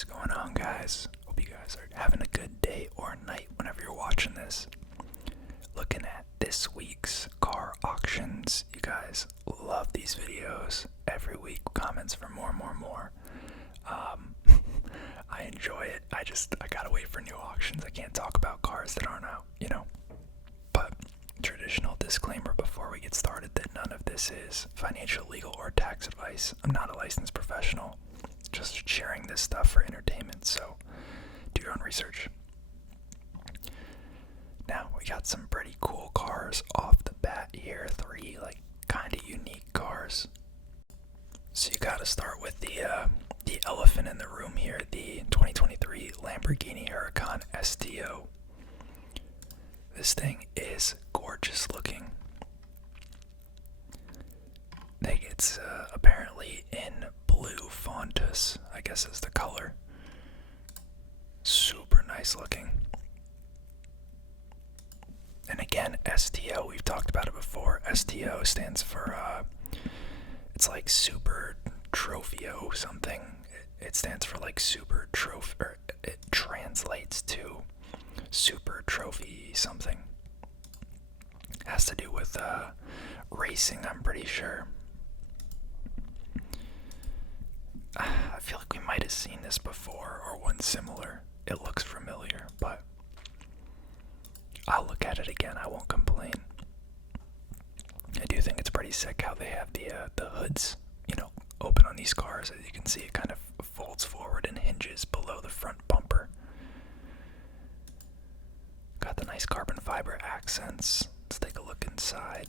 is going on, guys? Hope you guys are having a good day or night whenever you're watching this. Looking at this week's car auctions. You guys love these videos. Every week, comments for more. I enjoy it. I gotta wait for new auctions. I can't talk about cars that aren't out, But traditional disclaimer before we get started that none of this is financial, legal, or tax advice. I'm not a licensed professional. Just sharing this stuff for entertainment, so do your own research. Now, we got some pretty cool cars off the bat here. 3 kind of unique cars. So you gotta start with the elephant in the room here, the 2023 Lamborghini Huracan STO. This thing is gorgeous looking. It's apparently in blue Fontus, I guess is the color. Super nice looking. And again, STO, we've talked about it before. STO stands for, it's like Super Trophio something. It stands for Super Trophy, or it translates to Super Trophy something. Has to do with racing, I'm pretty sure. I feel like we might have seen this before or one similar. It looks familiar, but I'll look at it again. I won't complain. I do think it's pretty sick how they have the hoods, open on these cars. As you can see, it kind of folds forward and hinges below the front bumper. Got the nice carbon fiber accents. Let's take a look inside.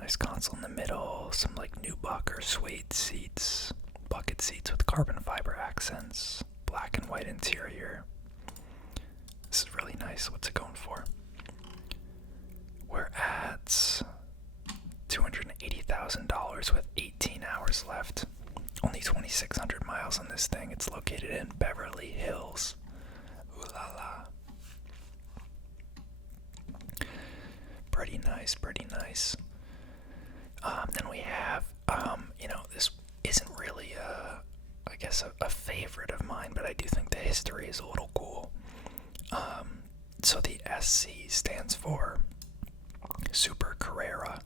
Nice console in the middle, some Nubuck or suede seats, bucket seats with carbon fiber accents, black and white interior. This is really nice. What's it going for? We're at $280,000 with 18 hours left. Only 2,600 miles on this thing. It's located in Beverly Hills. Ooh la la. Pretty nice. Then we have, this isn't really a favorite of mine, but I do think the history is a little cool. So the SC stands for Super Carrera,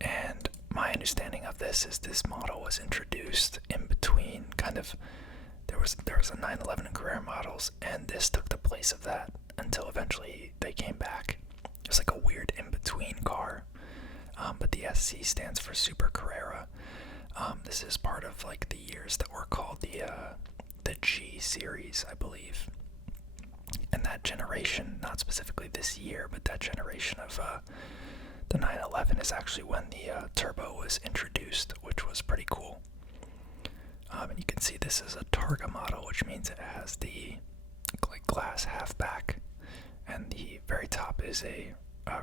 and my understanding of this is this model was introduced in between there was a 911 and Carrera models, and this took the place of that until eventually they came back. It was a weird in-between car. But the SC stands for Super Carrera. This is part of the years that were called the G series, I believe. And that generation, not specifically this year, but that generation of the 911 is actually when the turbo was introduced, which was pretty cool. And you can see this is a Targa model, which means it has the glass halfback, and the very top is a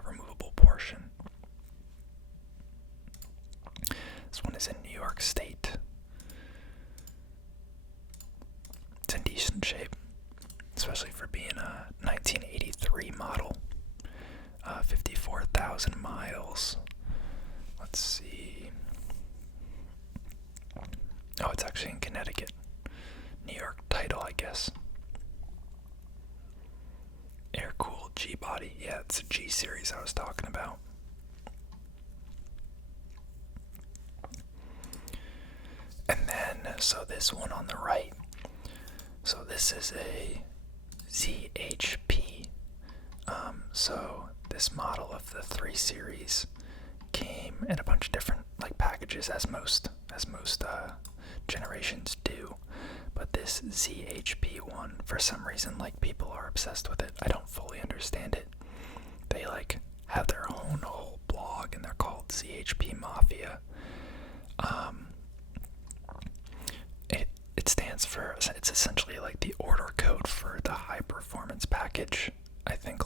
removable portion. This one is in New York State. It's in decent shape, especially for being a 1983 model. 54,000 miles. Let's see. Oh, it's actually in Connecticut. New York title, I guess. Air-cooled G-body. Yeah, it's a G series I was talking about. And then, so this one on the right, so this is a ZHP. So this model of the 3 Series came in a bunch of different packages, as most generations do. But this ZHP one, for some reason, people are obsessed with it. I don't fully understand it. They have their own whole blog, and they're called ZHP Mafia. It stands for, it's essentially the order code for the high performance package. I think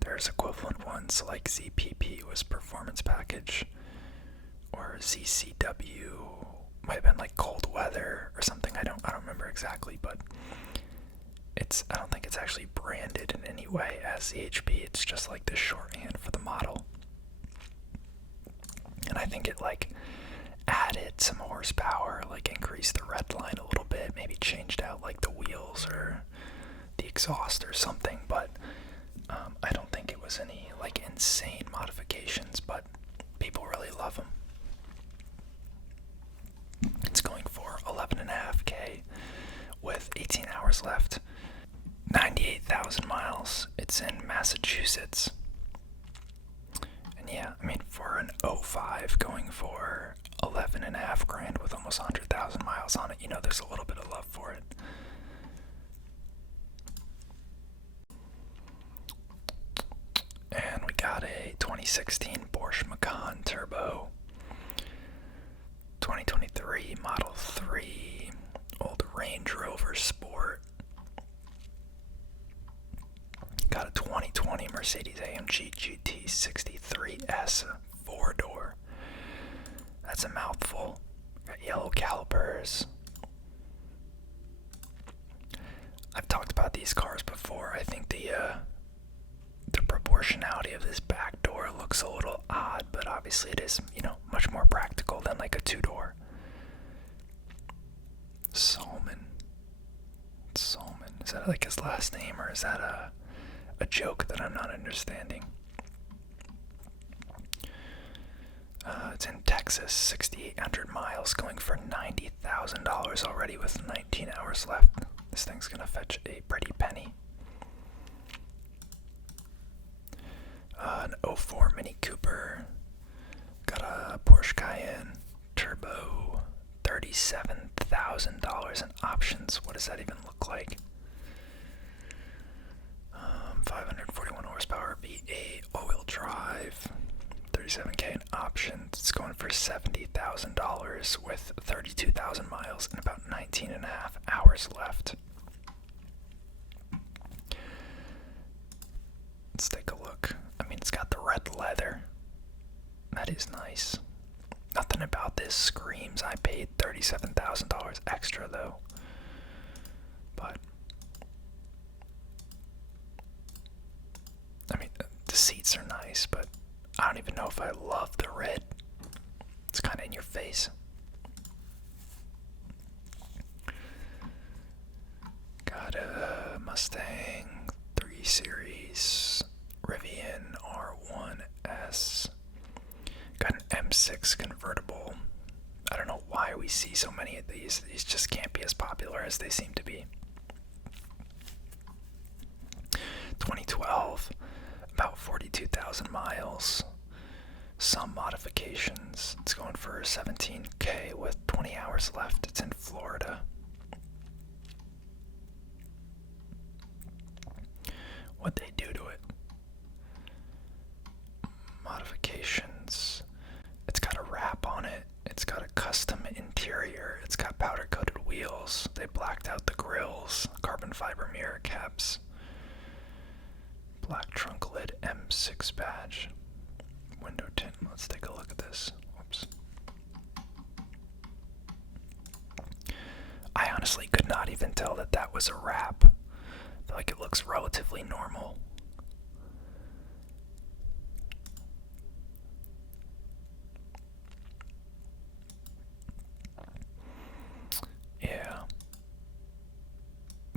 there's equivalent ones, ZPP was performance package, or ZCW might have been cold weather or something. I don't remember exactly, but I don't think it's actually branded in any way as ZHP. It's just the shorthand for the model. And I think it added some more horsepower, like increased the red line a little bit, maybe changed out like the wheels or the exhaust or something, but I don't think it was any like insane modifications, but people really love them. It's going for 11.5K with 18 hours left, 98,000 miles. It's in Massachusetts. And yeah, I mean, for an 05 going for 11.5 grand with almost 100,000 miles on it, you know, there's a little bit of love for it. And we got a 2016 Porsche Macan Turbo, 2023 Model 3, old Range Rover Sport. Got a 2020 Mercedes-AMG GT 63S 4-door. That's a mouthful. Got yellow calipers. I've talked about these cars before. I think the proportionality of this back door looks a little odd, but obviously it is, you know, much more practical than like a 2-door. Solomon. Is that like his last name, or is that a joke that I'm not understanding? It's in Texas, 6,800 miles, going for $90,000 already with 19 hours left. This thing's gonna fetch a pretty penny. An 04 Mini Cooper. Got a Porsche Cayenne Turbo, $37,000 in options. What does that even look like? 541 horsepower, V8, all-wheel drive, 37K in options. It's going for $70,000 with 32,000 miles and about 19.5 hours left. Let's take a look. I mean, it's got the red leather. That is nice. Nothing about this screams I paid $37,000 extra though. But I mean, the seats are nice, but I don't even know if I love the red. It's kind of in your face. Got a Mustang 3 Series Rivian R1S. Got an M6 convertible. I don't know why we see so many of these. These just can't be as popular as they seem to be. 2012, about 42,000 miles. Some modifications. It's going for $17K with 20 hours left. It's in Florida. What'd they do to it? Modifications. It's got a wrap on it. It's got a custom interior. It's got powder coated wheels. They blacked out the grills. Carbon fiber mirror caps. Black trunk lid, M6 badge. Window tint. Let's take a look at this. Whoops. I honestly could not even tell that that was a wrap. I feel like it looks relatively normal. Yeah.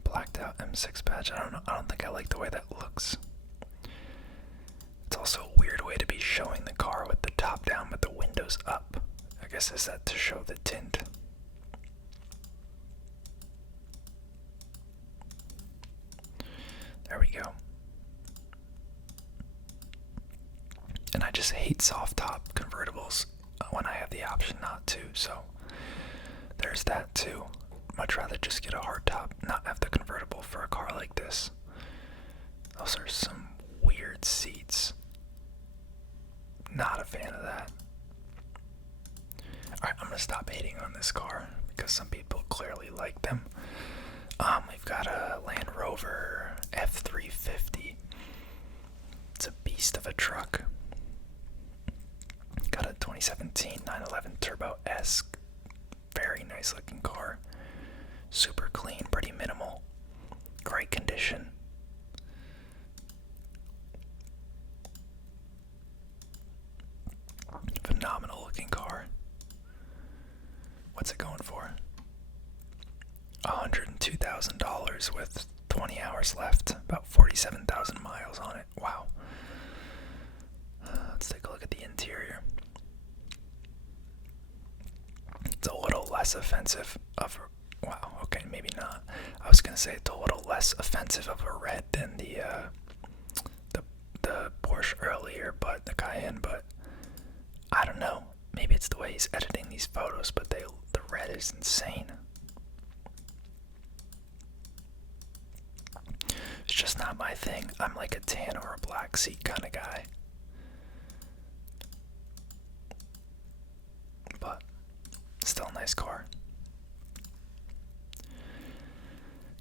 Blacked out M6 badge. I don't know. I don't think I like the way that looks. It's also a weird way to be showing the car with the top down but the windows up. I guess is that to show the tint. There we go. And I just hate soft top convertibles when I have the option not to, so there's that too. Much rather just get a hard top, not have the convertible for a car like this. Those are some weird seats. Not a fan of that. Alright, I'm gonna stop hating on this car because some people clearly like them. We've got a Land Rover F350. It's a beast of a truck. Got a 2017 911 Turbo S. Very nice looking car. Super clean, pretty minimal. Great condition. Phenomenal looking car. What's it going for? $102,000 with 20 hours left. About 47,000 miles on it. Wow. Let's take a look at the interior. It's a little less offensive of a, wow, okay, maybe not. I was gonna say it's a little less offensive of a red than the Porsche earlier, but the Cayenne, but I don't know. Maybe it's the way he's editing these photos, but the red is insane. It's just not my thing. I'm like a tan or a black seat kind of guy. But still a nice car.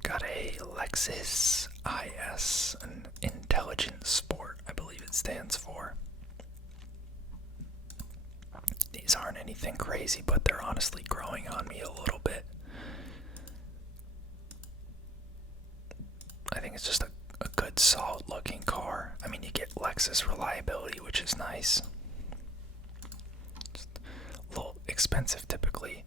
Got a Lexus IS, an Intelligent Sport, I believe it stands for. These aren't anything crazy, but they're honestly growing on me a little bit. I think it's just a good, solid looking car. I mean, you get Lexus reliability, which is nice. Just a little expensive typically.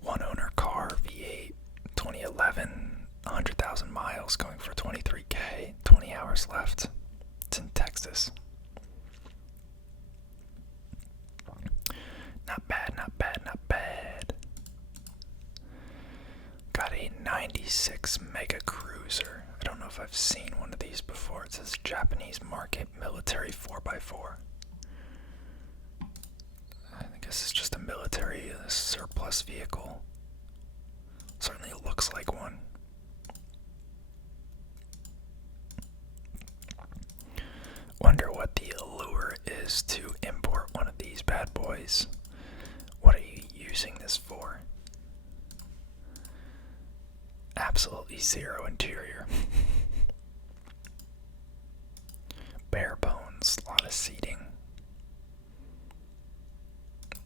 One owner car, V8, 2011, 100,000 miles, going for $23K, 20 hours left. It's in Texas. Not bad, not bad, not bad. Got a 96 Mega Cruiser. I don't know if I've seen one of these before. It says Japanese market military 4x4. I guess it's just a military surplus vehicle. Certainly looks like one. Wonder what the allure is to import one of these bad boys. What are you using this for? Absolutely zero interior. Bare bones, a lot of seating.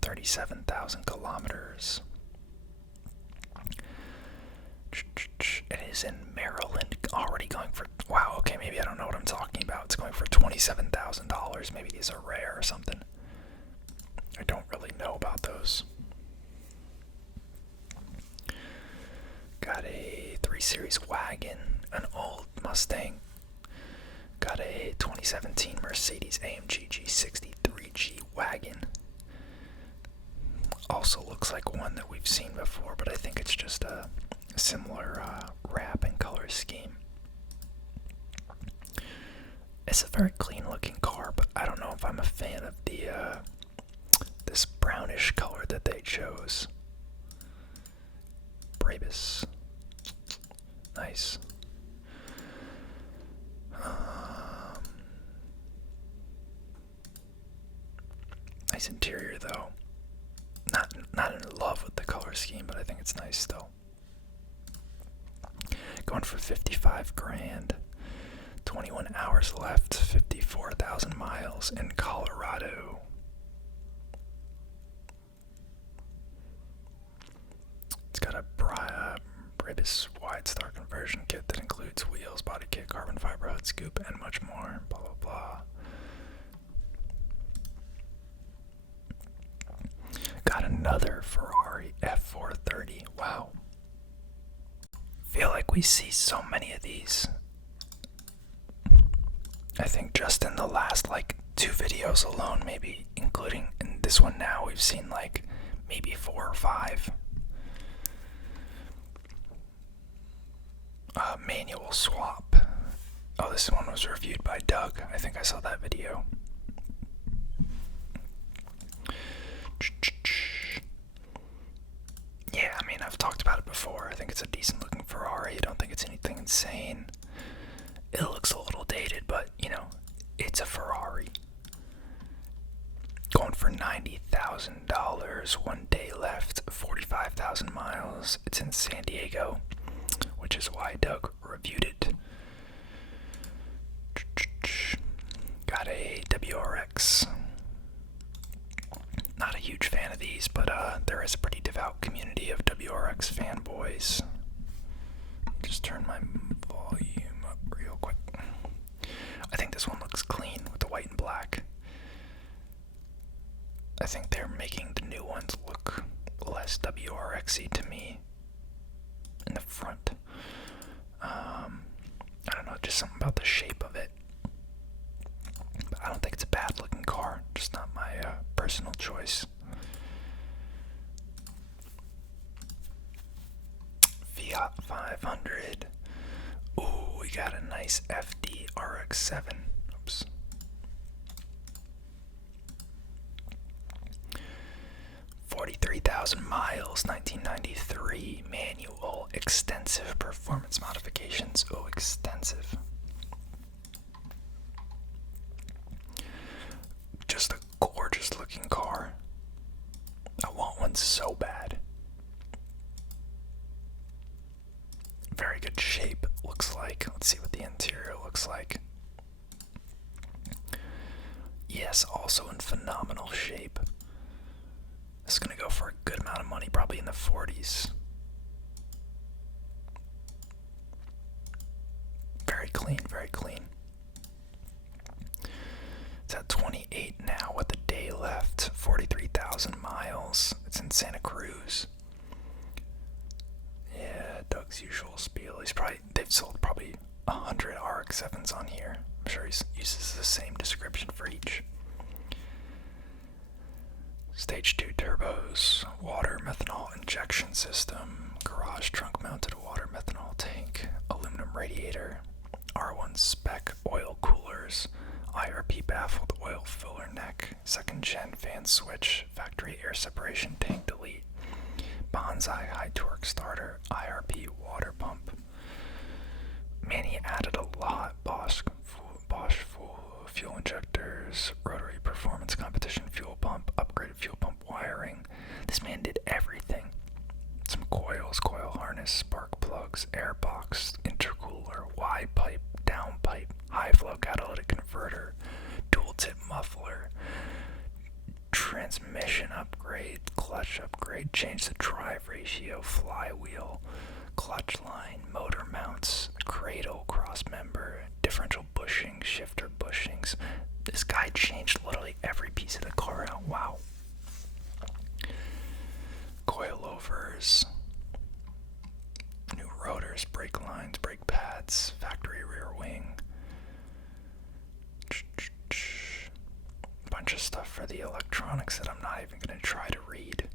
37,000 kilometers. It is in Maryland, already going for, wow, okay, maybe I don't know what I'm talking about. It's going for $27,000. Maybe these are rare or something. I don't really know about those. Got a 3 Series wagon, an old Mustang. Got a 2017 Mercedes AMG G63G wagon. Also looks like one that we've seen before, but I think it's just a similar wrap and color scheme. It's a very clean looking car, but I don't know if I'm a fan of the this brownish color that they chose. Brabus. Nice. Nice interior though. Not in love with the color scheme, but I think it's nice still. Going for 55 grand. 21 hours left, 54,000 miles in Colorado. It's got a Brabus wide star conversion kit that includes wheels, body kit, carbon fiber hood scoop, and much more. Blah blah blah. Got another Ferrari F430. Wow. Feel like we see so many of these. I think just in the last like 2 videos alone, maybe including in this one now, we've seen like maybe 4 or 5. Manual swap. Oh, this one was reviewed by Doug. I think I saw that video. Yeah, I mean, I've talked about it before. I think it's a decent looking Ferrari. I don't think it's anything insane. It looks a little dated, but, you know, it's a Ferrari. Going for $90,000. 1 day left, 45,000 miles. It's in San Diego, which is why Doug reviewed it. Got a WRX. Not a huge fan of these, but there is a pretty devout community of WRX fanboys. Just turn my volume up real quick. I think this one looks clean with the white and black. I think they're making the new ones look less WRX WRXy to me in the front. I don't know, just something about the shape of it. But I don't think it's a bad looking car, just not my personal choice. Fiat 500. Ooh, we got a nice FD RX-7. Oops. $43,000 miles, 1993, manual, extensive performance modifications. Oh, extensive. Just a gorgeous looking car. I want one so bad. Very good shape, looks like. Let's see what the interior looks like. Yes, also in phenomenal shape. This is going to go for a good amount of money, probably in the 40s. Very clean, very clean. It's at 28 now with a day left, 43,000 miles. It's in Santa Cruz. Yeah, Doug's usual spiel. They've sold probably 100 RX-7s on here. I'm sure he uses the same description for each. Stage 2 turbos, water methanol injection system, garage trunk mounted water methanol tank, aluminum radiator, R1 spec oil coolers, IRP baffled oil filler neck, second gen fan switch, factory air separation tank delete, Bonsai high torque starter, IRP water pump. Man, he added a lot. Bosch full fuel injectors, rotary performance competition fuel pump, upgraded fuel pump wiring. This man did everything. Some coils, coil harness, spark plugs, air box, intercooler, wide pipe, down pipe, high flow catalytic converter, dual tip muffler, transmission upgrade, clutch upgrade, change the drive ratio, flywheel, clutch line, motor mounts, cradle, cross member, differential bushings, shifter bushings. This guy changed literally every piece of the car out. Wow. Coilovers, new rotors, brake lines, brake pads, factory rear wing. Bunch of stuff for the electronics that I'm not even going to try to read.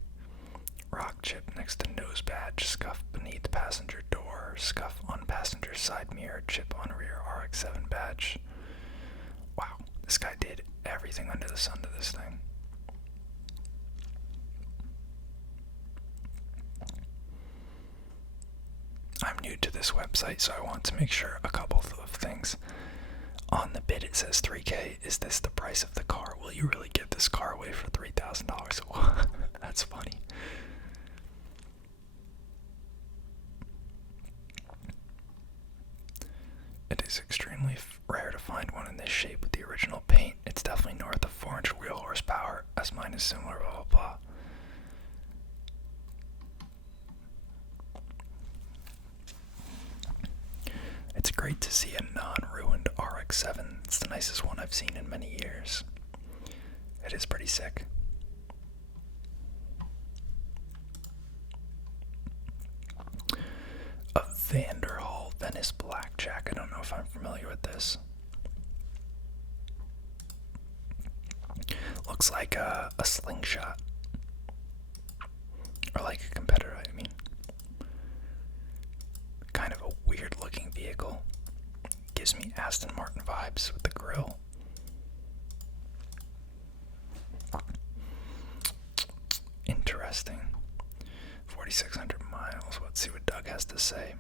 Rock chip next to nose badge, scuff beneath passenger door, scuff on passenger side mirror, chip on rear RX-7 badge. Wow, this guy did everything under the sun to this thing. I'm new to this website, so I want to make sure a couple of things. On the bid it says $3,000. Is this the price of the car? Will you really give this car away for $3,000? That's funny. It is extremely rare to find one in this shape with the original paint. It's definitely north of 400 wheel horsepower, as mine is similar, blah blah blah. It's great to see a non-ruined RX-7. It's the nicest one I've seen in many years. It is pretty sick. A Vanderhall Venice Blackjack. I don't know if I'm familiar with this. Looks like a slingshot. Or like a competitor, I mean. Kind of a weird looking vehicle. Gives me Aston Martin vibes with the grille. Interesting. 4,600 miles. Let's see what Doug has to say.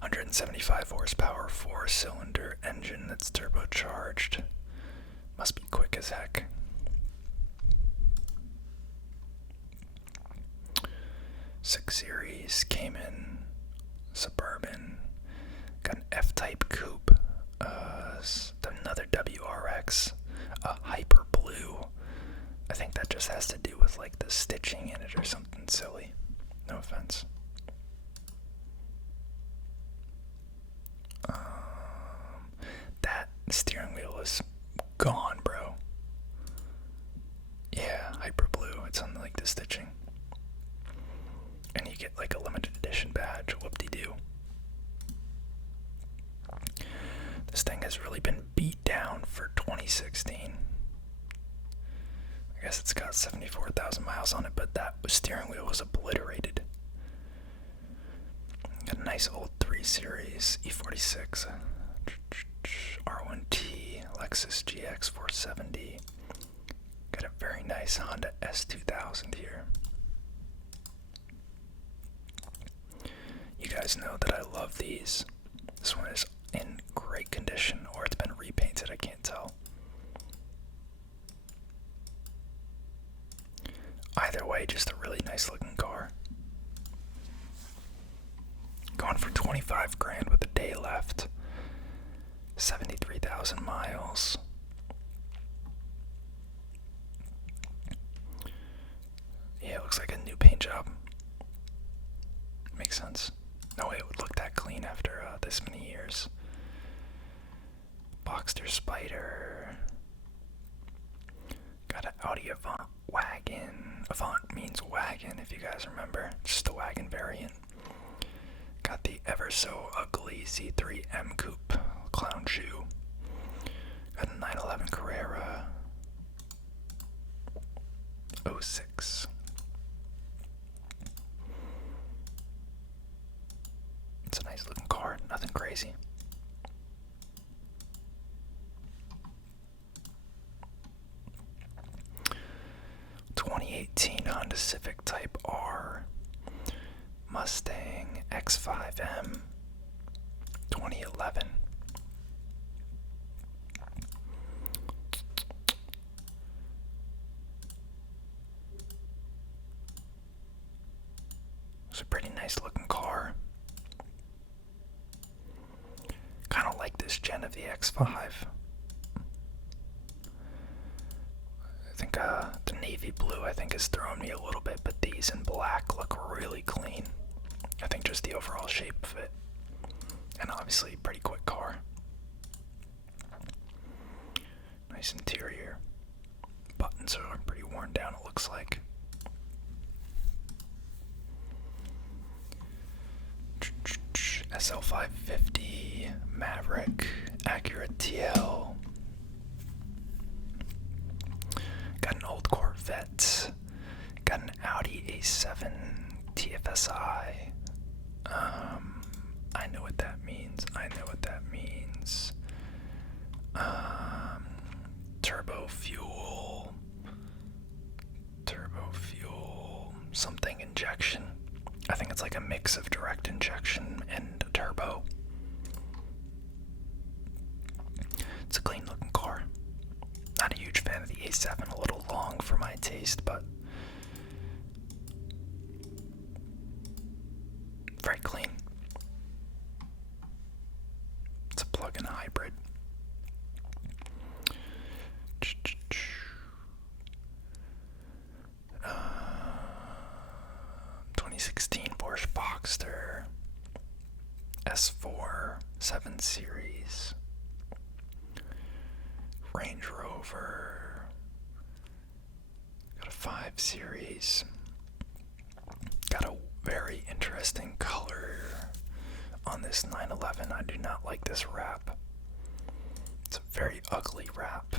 175 horsepower, 4-cylinder engine that's turbocharged. Must be quick as heck. Series Cayman, Suburban, got an F-type coupe, another WRX, a Hyper Blue. I think that just has to do with like the stitching in it or something silly. No offense. That steering wheel is gone, bro. Yeah, Hyper Blue. It's on like get like a limited edition badge. Whoop-de-doo. This thing has really been beat down for 2016. I guess it's got 74,000 miles on it, but that steering wheel was obliterated. Got a nice old 3 Series E46, R1T, Lexus GX 470. Got a very nice Honda S2000 here. You guys know that I love these. This one is in great condition, or it's been repainted, I can't tell. Either way, just a really nice looking car. Going for 25 grand with a day left. 73,000 miles. Yeah, it looks like a new paint job. Makes sense. No way it would look that clean after this many years. Boxster Spider. Got an Audi Avant wagon. Avant means wagon, if you guys remember. Just the wagon variant. Got the ever so ugly Z3 M Coupe clown shoe. Got a 911 Carrera 06. It's a nice looking car, nothing crazy. '18 Honda Civic Type R, Mustang X5M, 2011. It's a pretty nice looking car. Kind of like this gen of the X5. I think the navy blue is throwing me a little bit, but these in black look really clean. I think just the overall shape of it. And obviously pretty quick car. Nice interior. Buttons are pretty worn down, it looks like. SL550, Maverick, Acura TL. Got an old Corvette. Got an Audi A7 TFSI. I know what that means. Turbo fuel, something injection. I think it's like a mix of direct injection and a turbo. It's a clean looking car. Not a huge fan of the A7, a little long for my taste, but very clean. It's a plug-in hybrid. 2016 Porsche Boxster S4 Series. Range Rover. Got a 5 Series. Got a very interesting color on this 911. I do not like this wrap. It's a very ugly wrap.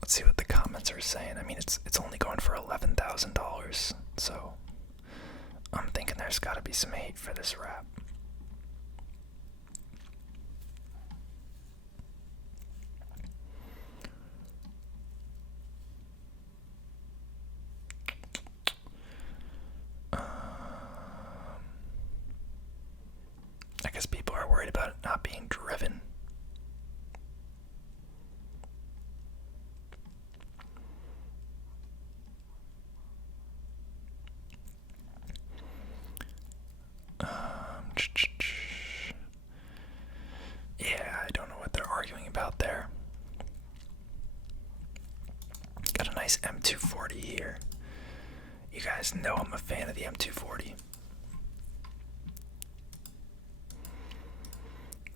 Let's see what the comments are saying. I mean, it's only going for $11,000, so I'm thinking there's got to be some hate for this wrap. I guess people are worried about it not being driven. Yeah, I don't know what they're arguing about there. Got a nice M240 here. You guys know I'm a fan of the M240.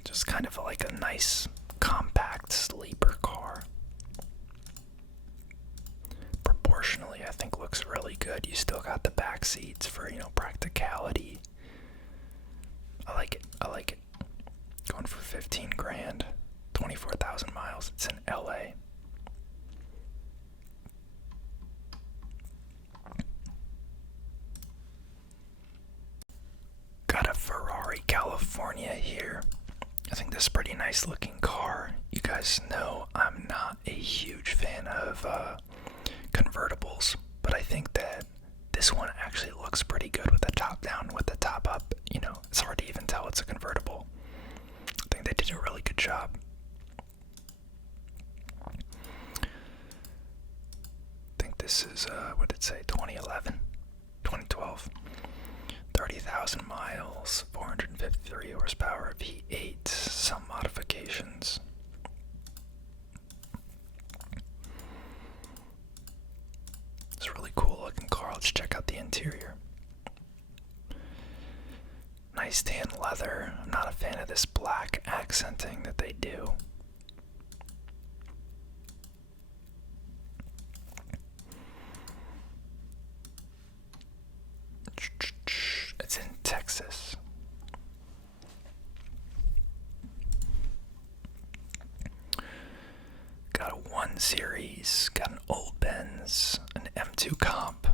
Just kind of like a nice, compact sleeper car. 34,000 miles. It's in LA. Got a Ferrari California here. I think this is a pretty nice looking car. You guys know I'm not a huge fan of convertibles, but I think that this one actually looks pretty good with the top down, with the top up. You know, it's hard to even tell it's a convertible. I think they did a really good job. I think this is, what did it say, 2011? 2012. 30,000 miles, 453 horsepower, V8, some modifications. It's a really cool looking car. Let's check out the interior. Nice tan leather. I'm not a fan of this black accenting that they do. It's in Texas. Got a 1 Series, got an old Benz, an M2 comp.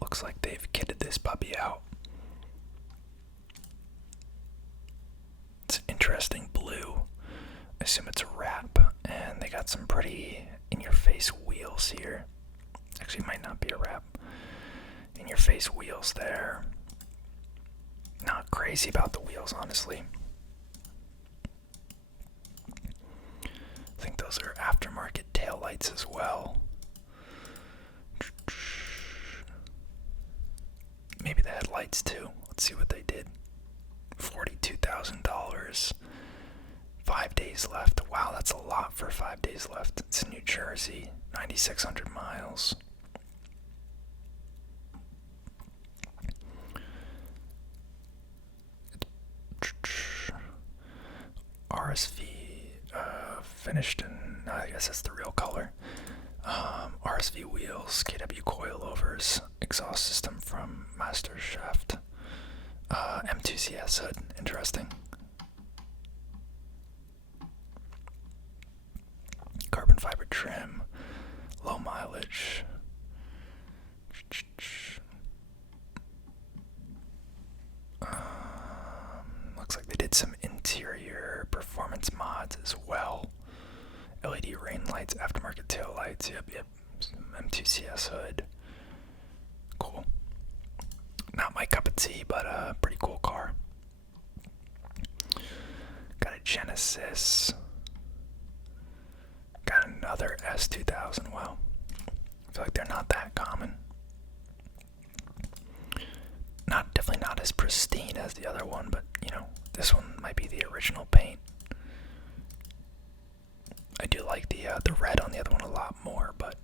Looks like they've kitted this puppy out. It's interesting blue. I assume it's a wrap, and they got some pretty in-your-face wheels here. Actually, it might not be a wrap. In-your-face wheels there. Not crazy about the wheels, honestly. I think those are aftermarket taillights as well. Maybe the headlights too. Let's see what they did. $42,000. 5 days left. Wow, that's a lot for 5 days left. It's in New Jersey. 9,600 miles. RSV finished in, I guess that's the real color. RSV wheels, KW coilovers, exhaust system from Master Shaft, M2 CS hood, interesting. Carbon fiber trim, low mileage. Looks like they did some interior performance mods as well. LED rain lights, aftermarket tail lights, yep. M2 CS hood. Cool. Not my cup of tea, but a pretty cool car. Got a Genesis. Got another S2000, wow. I feel like they're not that common. Definitely not as pristine as the other one, but you know, this one might be the original paint. I do like the red on the other one a lot more, but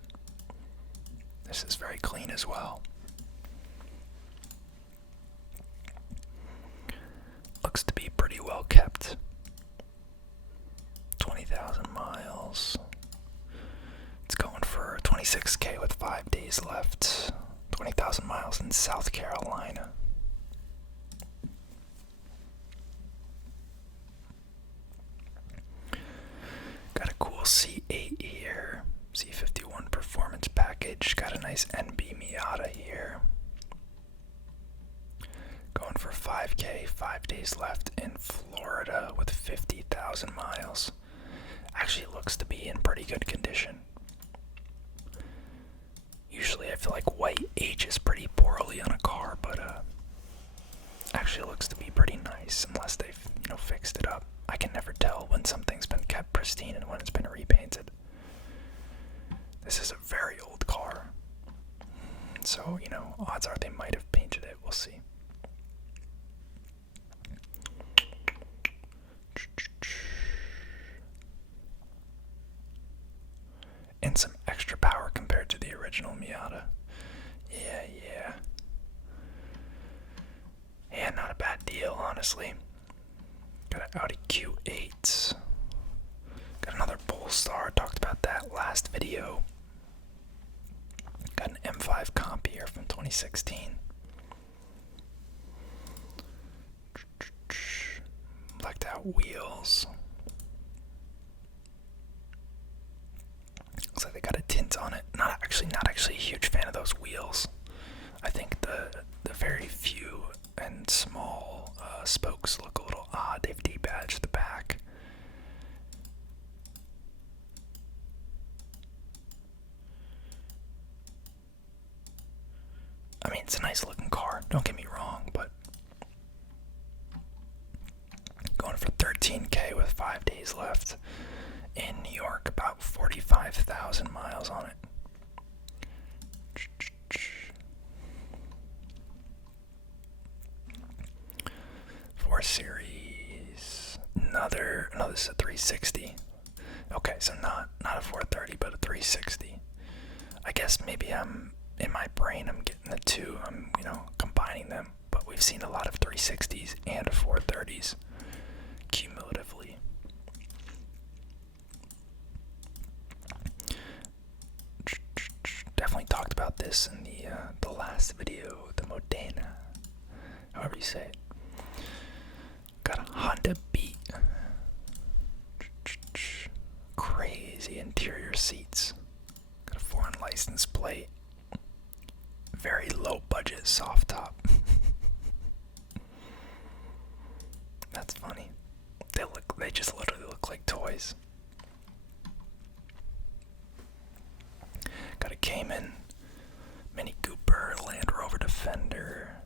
this is very clean as well. Looks to be pretty well kept. 20,000 miles. It's going for $26,000 with 5 days left. 20,000 miles in South Carolina. Got a cool C8 here. C51 performance package. Got a nice NB Miata here. Going for $5,000, 5 days left in Florida with 50,000 miles. Actually looks to be in pretty good condition. Usually I feel like white ages pretty poorly on a car, but actually looks to be pretty nice unless they've, fixed it up. I can never tell when something's been kept pristine and when it's been repainted. This is a very old car. So, odds are they might have painted it. We'll see. And some extra power compared to the original Miata. Yeah. Yeah, not a bad deal, honestly. Got an Audi Q8. Got another Polestar. Talked about that last video. Got an M5 comp here from 2016. Blacked out wheels. headlights on it. Not actually a huge fan of those wheels. I think the very few and small spokes look a little odd. They've debadged the back. I mean, it's a nice looking car, don't get me wrong, but going for $13K with 5 days left in New York, about 45,000 miles on it. 4 Series, another, no, this is a 360. Okay, so not a 430, but a 360. I guess maybe in my brain, I'm getting the two. I'm, combining them. But we've seen a lot of 360s and 430s cumulatively. Definitely talked about this in the last video, the Modena, however you say it. Got a Honda Beat. Crazy interior seats. Got a foreign license plate. Very low budget soft top. That's funny. They just literally look like toys. Got a Cayman, Mini Cooper, Land Rover Defender,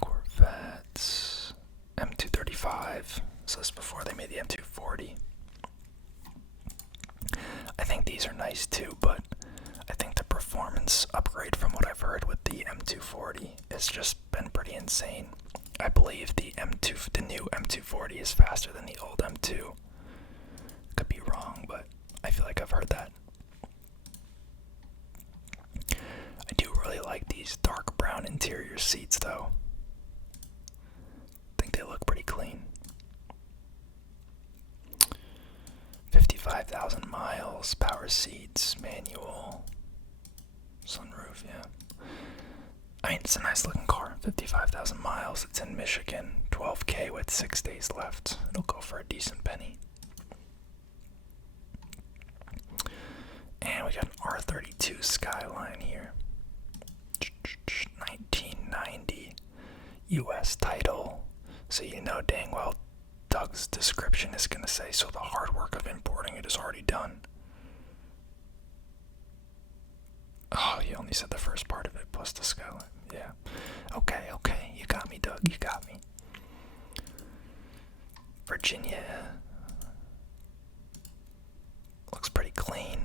Corvettes, M235. So this is before they made the M240. I think these are nice too, but I think the performance upgrade from what I've heard with the M240 has just been pretty insane. I believe the new M240 is faster than the old M2. Could be wrong, but I feel like I've heard that. I do really like these dark brown interior seats though. I think they look pretty clean. 55,000 miles, power seats, manual, sunroof, yeah. I mean, it's a nice looking car. 55,000 miles, it's in Michigan, 12K with 6 days left. It'll go for a decent penny. And we got an R32 Skyline here. 1990 US title. So you know dang well Doug's description is going to say, so the hard work of importing it is already done. Oh, he only said the first part of it, plus the Skyline. Yeah. Okay, you got me, Doug, you got me. Virginia. Looks pretty clean.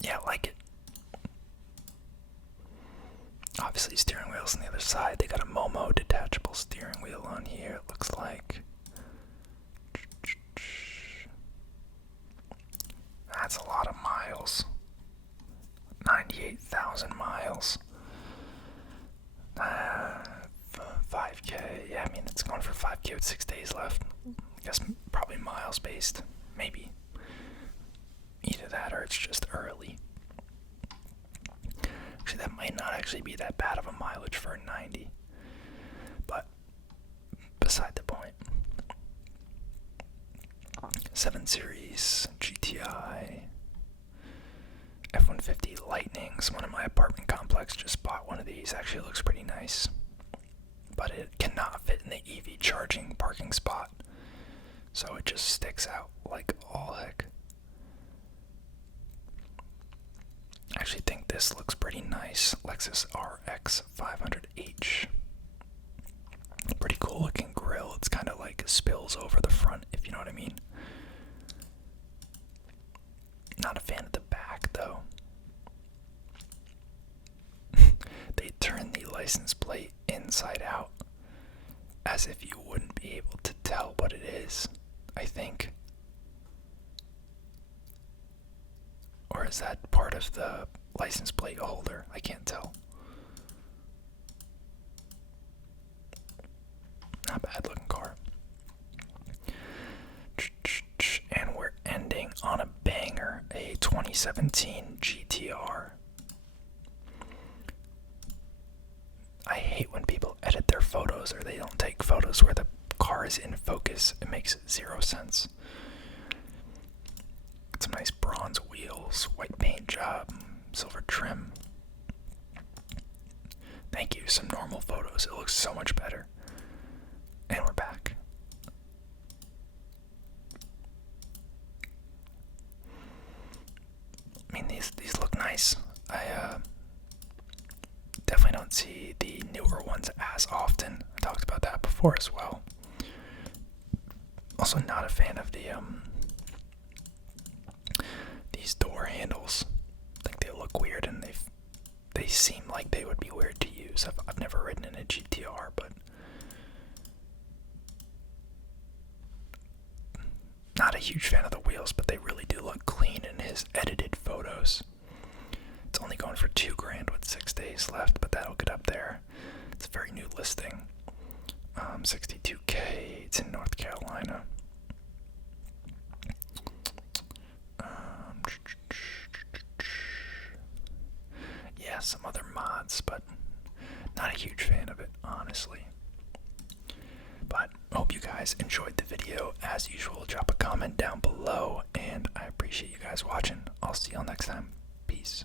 Yeah, I like it. Obviously, steering wheel's on the other side. They got a Momo detachable steering wheel on here, it looks like. That's a lot of miles. 98,000 miles. 5K. Yeah, I mean, it's going for 5K with 6 days left. I guess probably miles based. Maybe. Either that or it's just early. Actually, that might not actually be that bad of a mileage for a 90. But beside the point. 7 Series GTI F150 Lightnings. One in my apartment complex just bought one of these. Actually, it looks pretty nice. But it cannot fit in the EV charging parking spot. So it just sticks out like all heck. I actually think this looks pretty nice. Lexus RX-500H. Pretty cool looking grille. It's kind of like spills over the front, if you know what I mean. Not a fan of the back, though. They turn the license plate inside out as if you wouldn't be able to tell what it is, I think. Or is that part of the license plate holder? I can't tell. Not bad looking car. And we're ending on a banger, a 2017 GTR. I hate when people edit their photos, or they don't take photos where the car is in focus. It makes zero sense. Some nice bronze wheels, white paint job, silver trim. Thank you. Some normal photos. It looks so much better. And we're back. I mean, these look nice. I definitely don't see the newer ones as often. I talked about that before as well. Also, not a fan of the these door handles. I think they look weird, and they seem like they would be weird to use. I've never ridden in a GTR, but not a huge fan of the wheels, but they really do look clean in his edited photos. It's only going for $2,000 with 6 days left, but that'll get up there. It's a very new listing. $62K. It's in North Carolina. Yeah, some other mods, but not a huge fan of it, honestly. But hope you guys enjoyed the video. As usual, drop a comment down below, and I appreciate you guys watching. I'll see y'all next time. Peace.